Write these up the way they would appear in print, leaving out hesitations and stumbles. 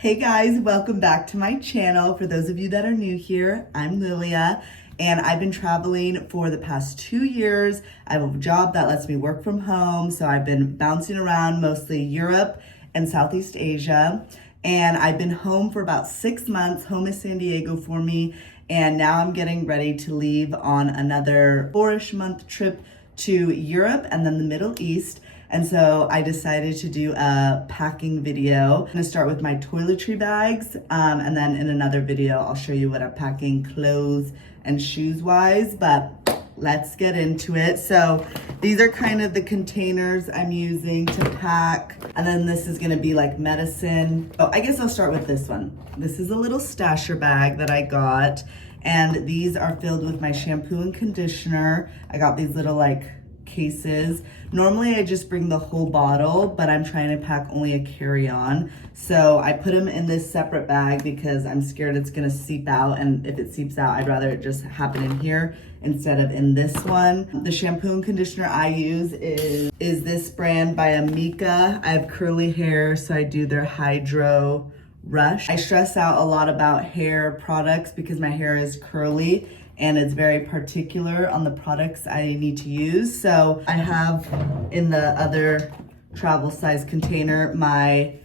Hey guys, welcome back to my channel. For those of you that are new here, I'm Lilia and I've been traveling for the past 2 years. I have a job that lets me work from home, so I've been bouncing around mostly Europe and Southeast Asia. And I've been home for about 6 months. Home is San Diego for me. And now I'm getting ready to leave on another 4-ish month trip to Europe and then the Middle East. And so I decided to do a packing video. I'm gonna start with my toiletry bags, and then in another video, I'll show you what I'm packing clothes and shoes wise, but let's get into it. So these are kind of the containers I'm using to pack. And then this is gonna be like medicine. Oh, I guess I'll start with this one. This is a little stasher bag that I got. And these are filled with my shampoo and conditioner. I got these little like cases. Normally I just bring the whole bottle, but I'm trying to pack only a carry-on. So I put them in this separate bag because I'm scared it's gonna seep out, and if it seeps out, I'd rather it just happen in here instead of in this one. The shampoo and conditioner I use is this brand by Amika. I have curly hair, so I do their Hydro Rush. I stress out a lot about hair products because my hair is curly and it's very particular on the products I need to use. So I have in the other travel size container my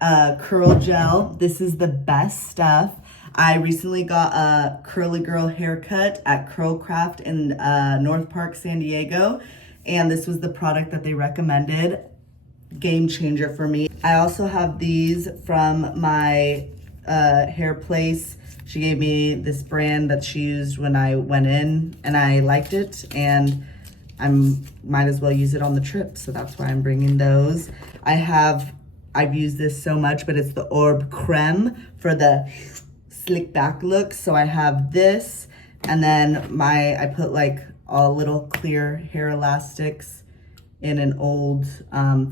curl gel. This is the best stuff. I recently got a curly girl haircut at Curl Craft in North Park, San Diego. And this was the product that they recommended. Game changer for me. I also have these from my hair place. She gave me this brand that she used when I went in and I liked it, and I might as well use it on the trip. So that's why I'm bringing those. I've used this so much, but it's the Orb Crème for the slick back look. So I have this, and then I put like all little clear hair elastics in an old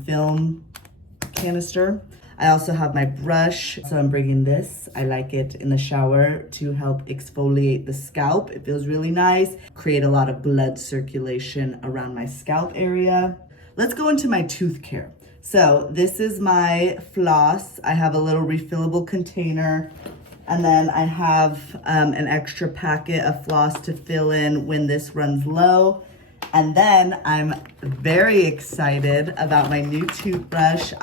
film canister. I also have my brush, so I'm bringing this. I like it in the shower to help exfoliate the scalp. It feels really nice, create a lot of blood circulation around my scalp area. Let's go into my tooth care. So this is my floss. I have a little refillable container, and then I have an extra packet of floss to fill in when this runs low. And then I'm very excited about my new toothbrush.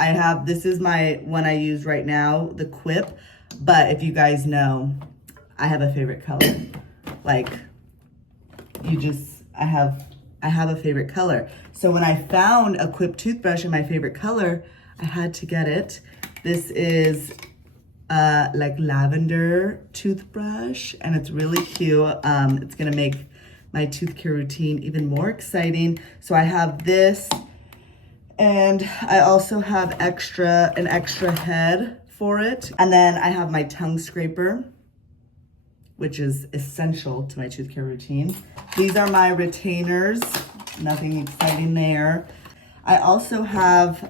This is my one I use right now, the Quip. But if you guys know, I have a favorite color. Like, I have a favorite color. So when I found a Quip toothbrush in my favorite color, I had to get it. This is like lavender toothbrush, and it's really cute. It's gonna make my tooth care routine even more exciting. So I have this, and I also have an extra head for it. And then I have my tongue scraper, which is essential to my tooth care routine. These are my retainers, nothing exciting there. I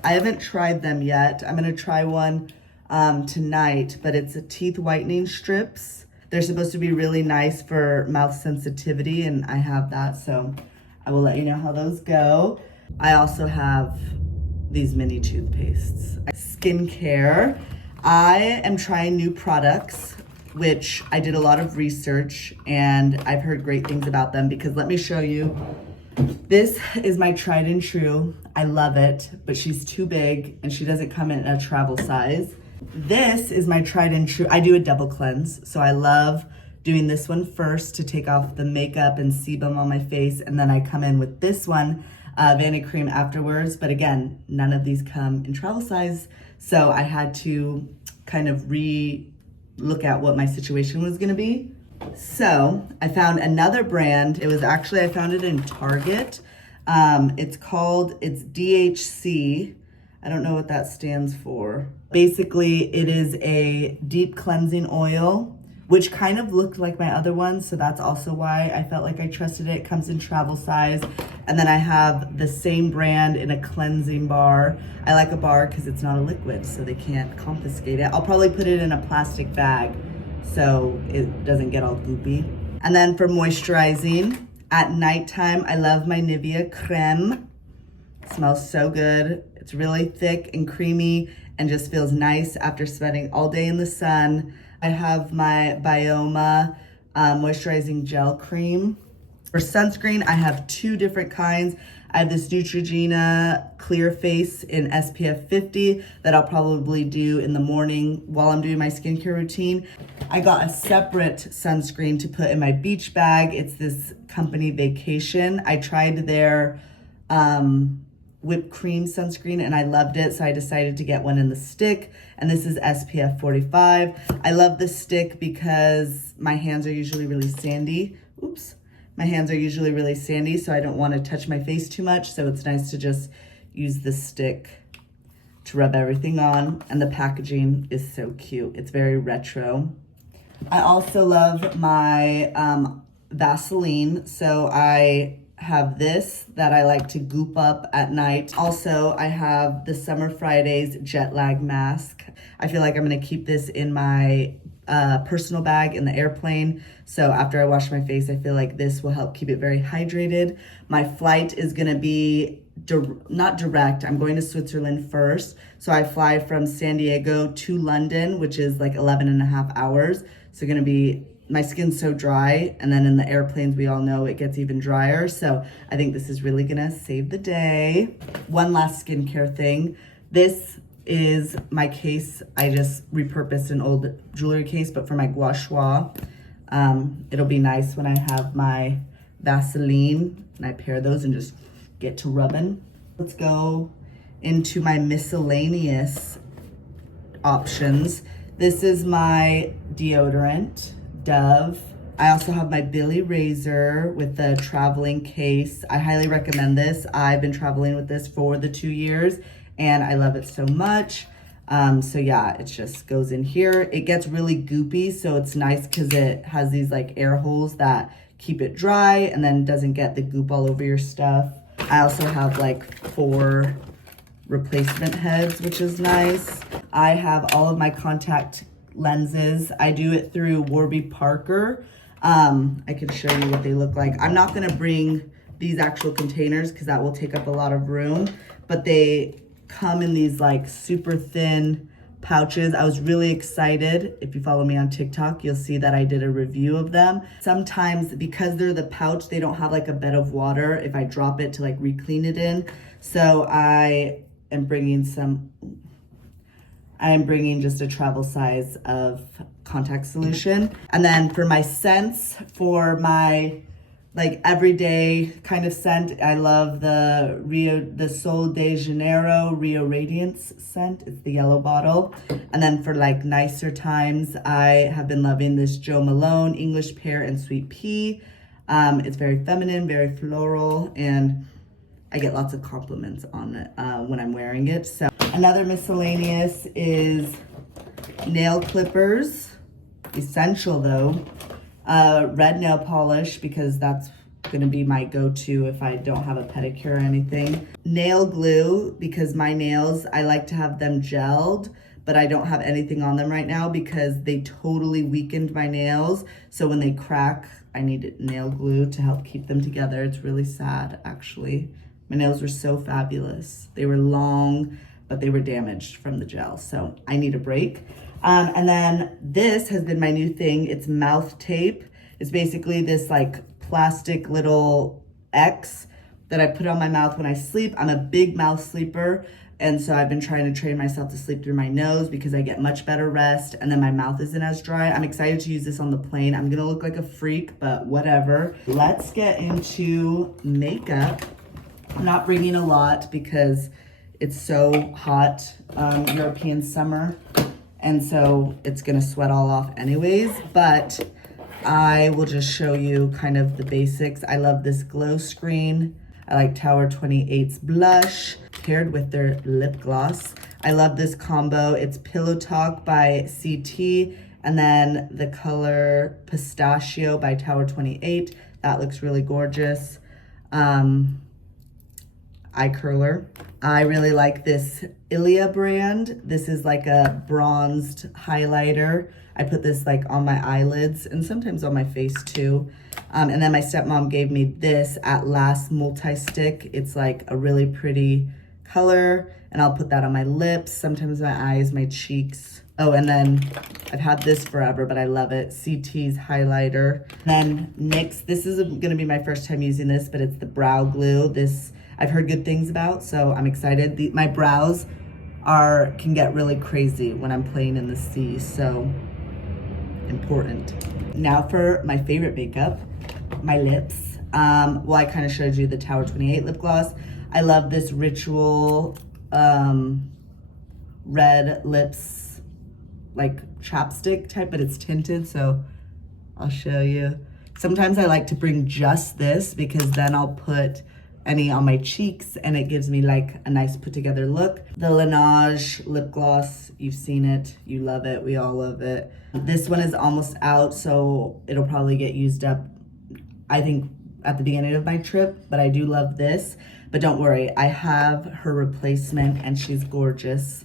haven't tried them yet. I'm gonna try one tonight, but it's a teeth whitening strips. They're supposed to be really nice for mouth sensitivity, and I have that, so I will let you know how those go. I also have these mini toothpastes. Skincare. I am trying new products, which I did a lot of research, and I've heard great things about them because let me show you. This is my tried and true. I love it, but she's too big and she doesn't come in a travel size. This is my tried and true. I do a double cleanse, so I love doing this one first to take off the makeup and sebum on my face, and then I come in with this one, vanity cream afterwards. But again, none of these come in travel size, so I had to kind of look at what my situation was gonna be. So I found another brand. I found it in Target. It's DHC. I don't know what that stands for. Basically, it is a deep cleansing oil, which kind of looked like my other one, so that's also why I felt like I trusted it. It comes in travel size. And then I have the same brand in a cleansing bar. I like a bar because it's not a liquid, so they can't confiscate it. I'll probably put it in a plastic bag so it doesn't get all goopy. And then for moisturizing, at nighttime, I love my Nivea Crème. It smells so good. It's really thick and creamy, and just feels nice after spending all day in the sun. I have my Bioma moisturizing gel cream. For sunscreen, I have two different kinds. I have this Neutrogena Clear Face in SPF 50 that I'll probably do in the morning while I'm doing my skincare routine. I got a separate sunscreen to put in my beach bag. It's this company Vacation. I tried their whipped cream sunscreen and I loved it, so I decided to get one in the stick, and this is SPF 45. I love the stick because my hands are usually really sandy. Oops. My hands are usually really sandy, so I don't want to touch my face too much, so it's nice to just use the stick to rub everything on, and the packaging is so cute. It's very retro. I also love my Vaseline, so I have this that I like to goop up at night. Also, I have the Summer Fridays Jet Lag Mask. I feel like I'm gonna keep this in my personal bag in the airplane. So after I wash my face, I feel like this will help keep it very hydrated. My flight is gonna be not direct. I'm going to Switzerland first. So I fly from San Diego to London, which is like 11 and a half hours. So gonna be, my skin's so dry, and then in the airplanes, we all know it gets even drier. So I think this is really gonna save the day. One last skincare thing. This is my case. I just repurposed an old jewelry case, but for my Gua Sha. It'll be nice when I have my Vaseline and I pair those and just get to rubbing. Let's go into my miscellaneous options. This is my deodorant, Dove. I also have my Billy razor with the traveling case. I highly recommend this. I've been traveling with this for the 2 years and I love it so much. So yeah, it just goes in here. It gets really goopy, so it's nice because it has these like air holes that keep it dry and then doesn't get the goop all over your stuff. I also have like 4 replacement heads, which is nice. I have all of my contact lenses. I do it through Warby Parker. I can show you what they look like. I'm not gonna bring these actual containers because that will take up a lot of room, but they come in these like super thin pouches. I was really excited. If you follow me on TikTok, you'll see that I did a review of them. Sometimes because they're the pouch, they don't have like a bed of water if I drop it to like re-clean it in. So I am bringing just a travel size of contact solution. And then for my scents, for my like everyday kind of scent, I love the Sol de Janeiro Rio Radiance scent. It's the yellow bottle. And then for like nicer times, I have been loving this Jo Malone English Pear and Sweet Pea. It's very feminine, very floral, and I get lots of compliments on it when I'm wearing it. So another miscellaneous is nail clippers, essential though. Red nail polish, because that's gonna be my go-to if I don't have a pedicure or anything. Nail glue, because my nails, I like to have them gelled, but I don't have anything on them right now because they totally weakened my nails. So when they crack, I need nail glue to help keep them together. It's really sad, actually. My nails were so fabulous. They were long, but they were damaged from the gel. So I need a break. And then this has been my new thing. It's mouth tape. It's basically this like plastic little X that I put on my mouth when I sleep. I'm a big mouth sleeper. And so I've been trying to train myself to sleep through my nose because I get much better rest and then my mouth isn't as dry. I'm excited to use this on the plane. I'm gonna look like a freak, but whatever. Let's get into makeup. I'm not bringing a lot because it's so hot, European summer. And so it's gonna sweat all off anyways, but I will just show you kind of the basics. I love this glow screen. I like Tower 28's blush paired with their lip gloss. I love this combo. It's Pillow Talk by CT and then the color Pistachio by Tower 28. That looks really gorgeous. Eye curler. I really like this Ilia brand. This is like a bronzed highlighter. I put this like on my eyelids and sometimes on my face too. And then my stepmom gave me this At Last multi-stick. It's like a really pretty color, and I'll put that on my lips, sometimes my eyes, my cheeks. Oh, and then I've had this forever, but I love it. CT's highlighter. Then NYX, this is gonna be my first time using this, but it's the brow glue. This I've heard good things about, so I'm excited. My brows can get really crazy when I'm playing in the sea, so important. Now for my favorite makeup, my lips. Well, I kind of showed you the Tower 28 lip gloss. I love this Ritual red lips, like chapstick type, but it's tinted, so I'll show you. Sometimes I like to bring just this because then I'll put any on my cheeks and it gives me like a nice put together look. The Laneige lip gloss, you've seen it, you love it, we all love it. This one is almost out, so it'll probably get used up, I think, at the beginning of my trip, but I do love this. But don't worry, I have her replacement and she's gorgeous.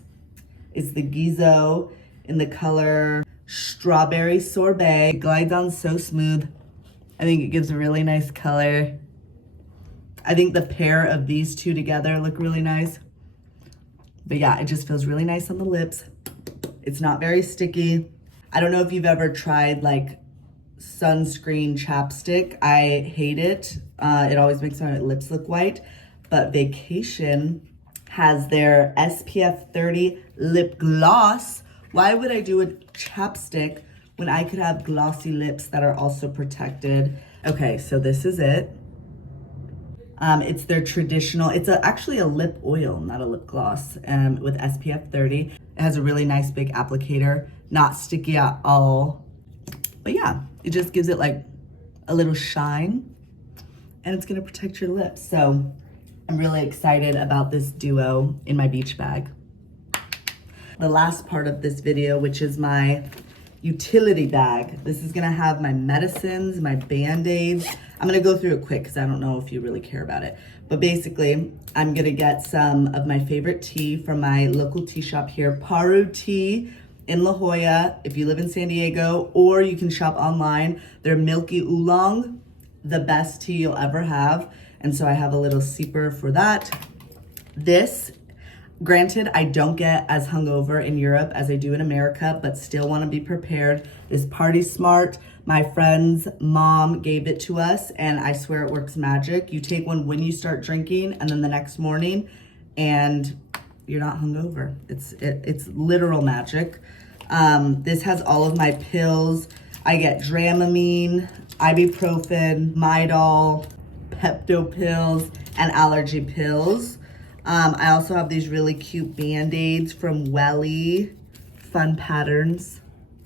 It's the Gisou in the color Strawberry Sorbet. It glides on so smooth. I think it gives a really nice color. I think the pair of these two together look really nice. But yeah, it just feels really nice on the lips. It's not very sticky. I don't know if you've ever tried like sunscreen chapstick. I hate it. It always makes my lips look white. But Vacation has their SPF 30 lip gloss. Why would I do a chapstick when I could have glossy lips that are also protected? Okay, so this is it. It's their traditional, it's actually a lip oil, not a lip gloss, with SPF 30. It has a really nice big applicator, not sticky at all. But yeah, it just gives it like a little shine and it's gonna protect your lips. So I'm really excited about this duo in my beach bag. The last part of this video, which is my utility bag. This is gonna have my medicines, my Band-Aids. I'm gonna go through it quick because I don't know if you really care about it. But basically, I'm gonna get some of my favorite tea from my local tea shop here, Paru Tea in La Jolla, if you live in San Diego, or you can shop online. Their Milky Oolong, the best tea you'll ever have. And so I have a little sipper for that. This, granted, I don't get as hungover in Europe as I do in America, but still want to be prepared. This Party Smart, my friend's mom gave it to us, and I swear it works magic. You take one when you start drinking, and then the next morning, and you're not hungover. It's literal magic. This has all of my pills. I get Dramamine, ibuprofen, Midol, Pepto pills, and allergy pills. I also have these really cute Band-Aids from Welly, fun patterns.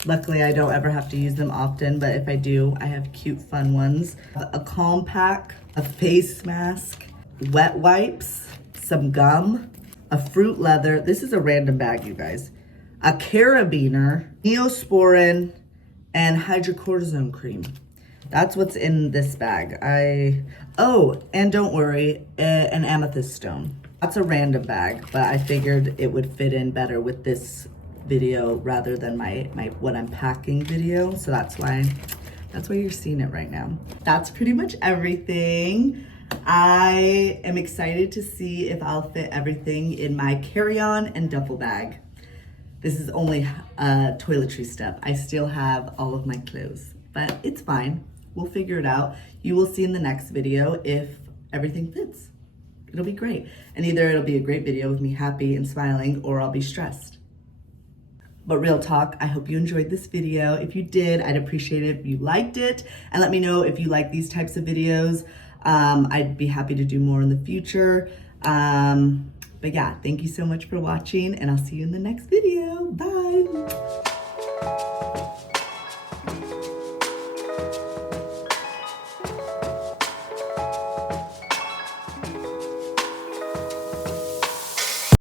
Luckily, I don't ever have to use them often, but if I do, I have cute fun ones. A Calm Pack, a face mask, wet wipes, some gum, a fruit leather. This is a random bag, you guys. A carabiner, Neosporin, and hydrocortisone cream. That's what's in this bag. Oh, and don't worry, an amethyst stone. That's a random bag, but I figured it would fit in better with this video rather than my what I'm packing video. So that's why you're seeing it right now. That's pretty much everything. I am excited to see if I'll fit everything in my carry-on and duffel bag. This is only a toiletry step. I still have all of my clothes, but it's fine. We'll figure it out. You will see in the next video if everything fits. It'll be great. And either it'll be a great video with me happy and smiling, or I'll be stressed. But real talk, I hope you enjoyed this video. If you did, I'd appreciate it if you liked it. And let me know if you like these types of videos. I'd be happy to do more in the future. But yeah, thank you so much for watching, and I'll see you in the next video. Bye.